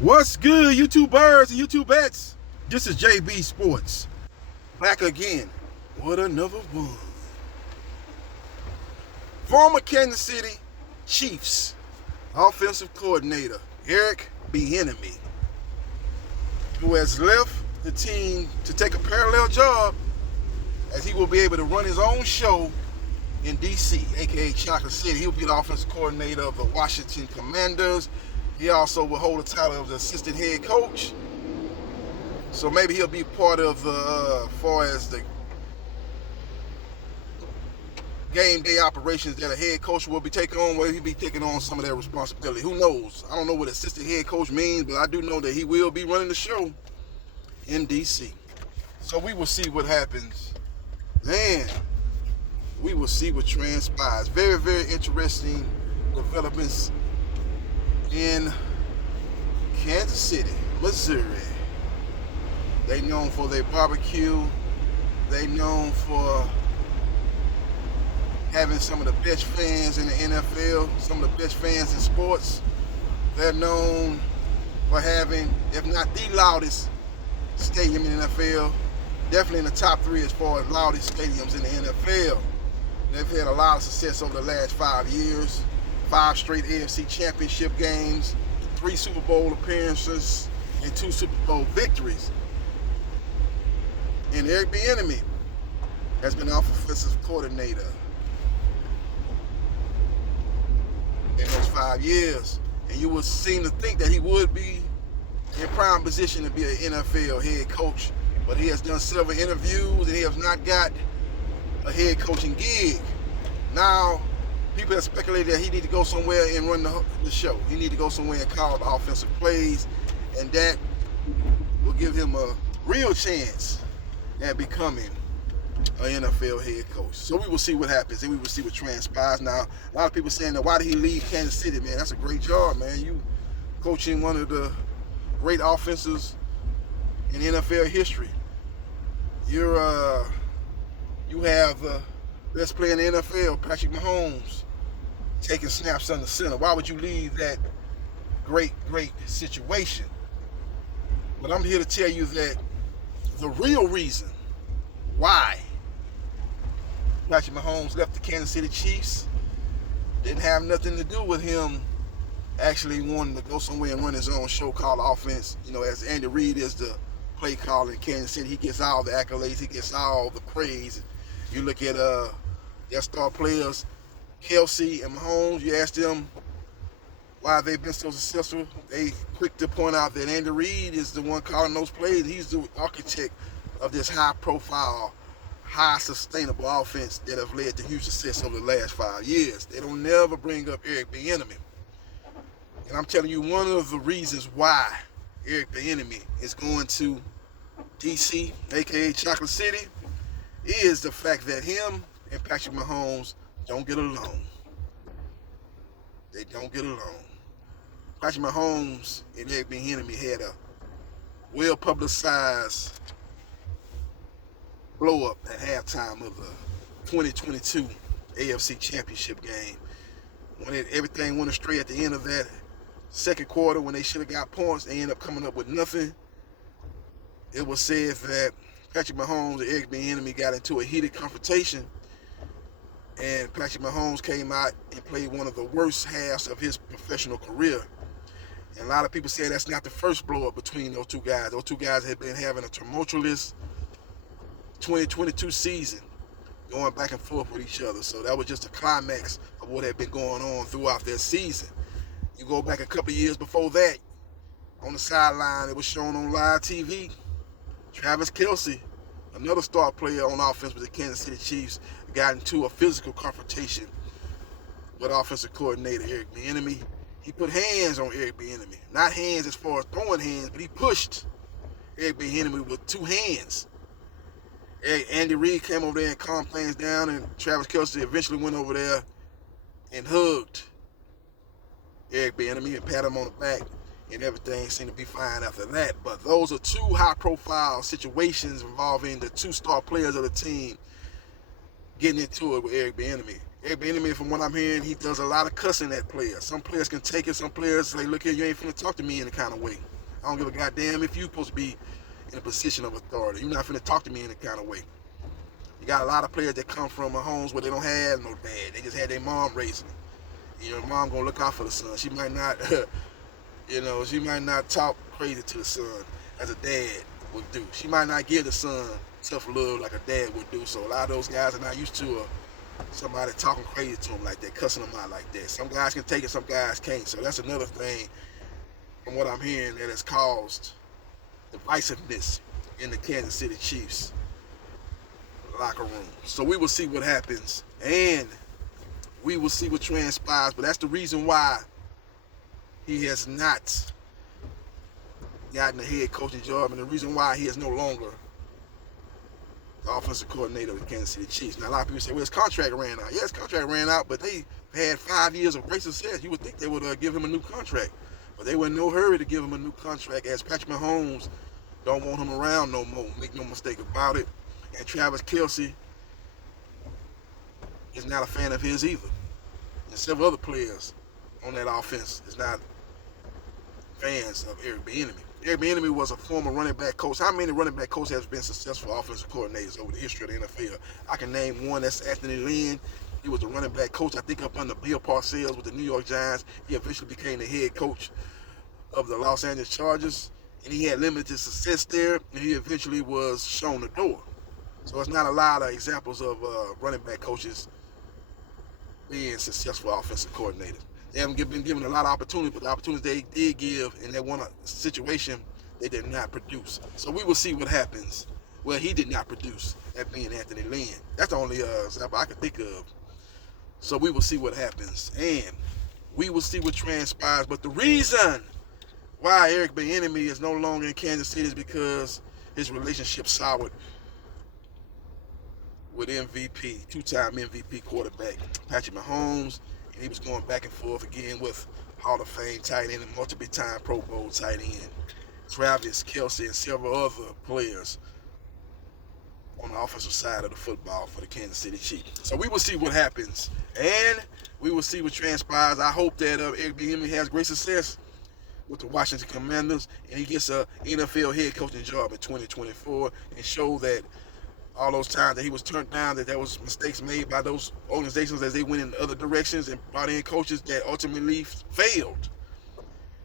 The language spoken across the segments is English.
What's good, YouTubers and YouTubettes? This is JB Sports. Back again. What another one. Former Kansas City Chiefs offensive coordinator Eric Bieniemy, who has left the team to take a parallel job as he will be able to run his own show in DC, aka Chocolate City. He'll be the offensive coordinator of the Washington Commanders. He also will hold the title of the assistant head coach. So maybe he'll be part of as far as the game day operations that a head coach will be taking on, whether he'll be taking on some of that responsibility. Who knows? I don't know what assistant head coach means, but I do know that he will be running the show in DC. So we will see what happens. Man, we will see what transpires. Very, very interesting developments in Kansas City, Missouri. They known for their barbecue. They known for having some of the best fans in the NFL, some of the best fans in sports. They're known for having, if not the loudest stadium in the NFL, definitely in the top 3 as far as loudest stadiums in the NFL. They've had a lot of success over the last 5 years. 5 straight AFC championship games, 3 Super Bowl appearances, and 2 Super Bowl victories. And Eric Bieniemy has been offensive coordinator in those 5 years. And you would seem to think that he would be in prime position to be an NFL head coach, but he has done several interviews and he has not got a head coaching gig. Now, people have speculated that he need to go somewhere and run the show. He need to go somewhere and call the offensive plays, and that will give him a real chance at becoming an NFL head coach. So we will see what happens, and we will see what transpires. Now, a lot of people saying that why did he leave Kansas City, man? That's a great job, man. You coaching one of the great offenses in NFL history. You have the best player in the NFL, Patrick Mahomes, taking snaps under center. Why would you leave that great situation? But I'm here to tell you that the real reason why Patrick Mahomes left the Kansas City Chiefs didn't have nothing to do with him actually wanting to go somewhere and run his own show called offense. You know, as Andy Reid is the play caller in Kansas City, he gets all the accolades, he gets all the praise. You look at their star players, Kelsey and Mahomes, you ask them why they've been so successful, they quick to point out that Andy Reid is the one calling those plays. He's the architect of this high-profile, high-sustainable offense that have led to huge success over the last 5 years. They don't never bring up Eric Bieniemy. And I'm telling you, one of the reasons why Eric Bieniemy is going to DC, aka Chocolate City, is the fact that him and Patrick Mahomes don't get along. They don't get along. Patrick Mahomes and Eric Bieniemy had a well-publicized blow-up at halftime of the 2022 AFC Championship game. When everything went astray at the end of that second quarter, when they should have got points, they ended up coming up with nothing. It was said that Patrick Mahomes and Eric Bieniemy got into a heated confrontation, and Patrick Mahomes came out and played one of the worst halves of his professional career. And a lot of people say that's not the first blow-up between those two guys. Those two guys had been having a tumultuous 2022 season, going back and forth with each other. So that was just a climax of what had been going on throughout their season. You go back a couple of years before that, on the sideline, it was shown on live TV, Travis Kelsey, another star player on offense with the Kansas City Chiefs, got into a physical confrontation with offensive coordinator Eric Bieniemy. He put hands on Eric Bieniemy. Not hands as far as throwing hands, but he pushed Eric Bieniemy with 2 hands. Andy Reid came over there and calmed things down, and Travis Kelsey eventually went over there and hugged Eric Bieniemy and patted him on the back, and everything seemed to be fine after that. But those are 2 high-profile situations involving the 2 star players of the team getting into it with Eric Bieniemy. Eric Bieniemy, from what I'm hearing, he does a lot of cussing at players. Some players can take it. Some players say, look here, you ain't finna talk to me in the kind of way. I don't give a goddamn if you supposed to be in a position of authority. You're not finna talk to me in the kind of way. You got a lot of players that come from homes where they don't have no dad. They just had their mom raising them. You know, mom gonna look out for the son. She might not, she might not talk crazy to the son as a dad would do. She might not give the son tough love like a dad would do. So a lot of those guys are not used to somebody talking crazy to them like that, cussing them out like that. Some guys can take it, some guys can't. So that's another thing, from what I'm hearing, that has caused divisiveness in the Kansas City Chiefs locker room. So we will see what happens, and we will see what transpires. But that's the reason why he has not gotten a head coaching job, and the reason why he is no longer the offensive coordinator of the Kansas City Chiefs. Now, a lot of people say, well, his contract ran out. Yeah, his contract ran out, but they had 5 years of great success. You would think they would give him a new contract. But they were in no hurry to give him a new contract, as Patrick Mahomes don't want him around no more. Make no mistake about it. And Travis Kelce is not a fan of his either. And several other players on that offense is not fans of Eric Bieniemy. Eric Bieniemy was a former running back coach. How many running back coaches have been successful offensive coordinators over the history of the NFL? I can name one. That's Anthony Lynn. He was the running back coach, I think, up under Bill Parcells with the New York Giants. He eventually became the head coach of the Los Angeles Chargers, and he had limited success there, and he eventually was shown the door. So it's not a lot of examples of running back coaches being successful offensive coordinators. They haven't been given a lot of opportunities, but the opportunities they did give in that one situation, they did not produce. So we will see what happens. Well, he did not produce, that being Anthony Lynn. That's the only example I can think of. So we will see what happens, and we will see what transpires. But the reason why Eric Bieniemy is no longer in Kansas City is because his relationship soured with MVP, two-time MVP quarterback Patrick Mahomes, and he was going back and forth again with Hall of Fame tight end and multiple-time Pro Bowl tight end Travis Kelce and several other players on the offensive side of the football for the Kansas City Chiefs. So we will see what happens, and we will see what transpires. I hope that Eric Bieniemy has great success with the Washington Commanders, and he gets an NFL head coaching job in 2024 and show that all those times that he was turned down, that there was mistakes made by those organizations as they went in other directions and brought in coaches that ultimately failed.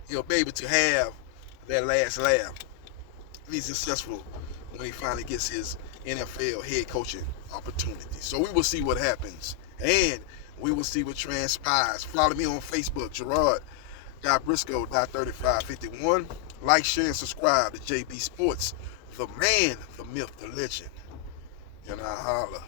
He'll be able to have that last laugh. He's successful when he finally gets his NFL head coaching opportunity. So we will see what happens, and we will see what transpires. Follow me on Facebook, Gerard.Briscoe.3551. Like, share, and subscribe to JB Sports, the man, the myth, the legend. And I holla.